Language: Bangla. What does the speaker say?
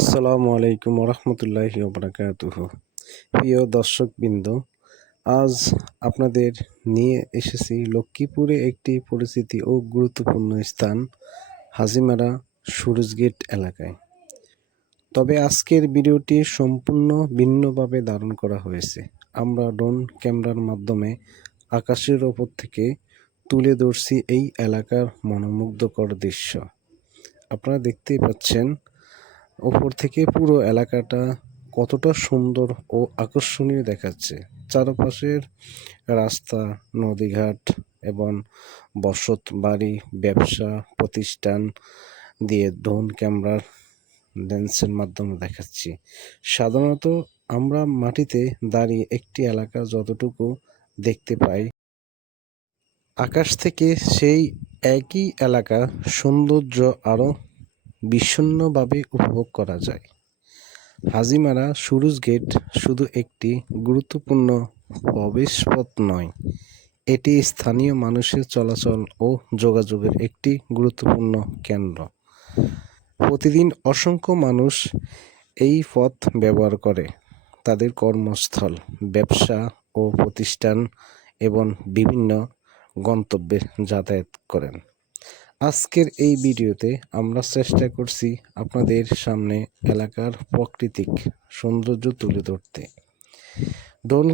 আসসালামু আলাইকুম ওরহমতুল্লাহি ওবারাকাতুহু। প্রিয় দর্শকবৃন্দ, আজ আপনাদের নিয়ে এসেছি লক্ষ্মীপুরে একটি পরিচিতি ও গুরুত্বপূর্ণ স্থান হাজিমারা সুরুজগেট এলাকায়। তবে আজকের ভিডিওটি সম্পূর্ণ ভিন্নভাবে ধারণ করা হয়েছে। আমরা ড্রোন ক্যামেরার মাধ্যমে আকাশের ওপর থেকে তুলে ধরছি এই এলাকার মনোমুগ্ধকর দৃশ্য। আপনারা দেখতেই পাচ্ছেন ওপর থেকে পুরো এলাকাটা কতটা সুন্দর ও আকর্ষণীয় দেখাচ্ছে। চারপাশের রাস্তা, নদীঘাট এবং বসত বাড়ি, ব্যবসা প্রতিষ্ঠান দিয়ে ড্রোন ক্যামেরার লেন্সের মাধ্যমে দেখাচ্ছি। সাধারণত আমরা মাটিতে দাঁড়িয়ে একটি এলাকা যতটুকু দেখতে পাই, আকাশ থেকে সেই একই এলাকা সৌন্দর্য আরও বিষণ্ণভাবে উপভোগ করা যায়। হাজিমারা সুরুজগেট শুধু একটি গুরুত্বপূর্ণ প্রবেশপথ নয়, এটি স্থানীয় মানুষের চলাচল ও যোগাযোগের একটি গুরুত্বপূর্ণ কেন্দ্র। প্রতিদিন অসংখ্য মানুষ এই পথ ব্যবহার করে তাদের কর্মস্থল, ব্যবসা ও প্রতিষ্ঠান এবং বিভিন্ন গন্তব্যে যাতায়াত করেন। আজকের এই ভিডিওতে আমরা চেষ্টা করছি আপনাদের সামনে এলাকার প্রাকৃতিক সৌন্দর্য তুলে ধরতে। ড্রোন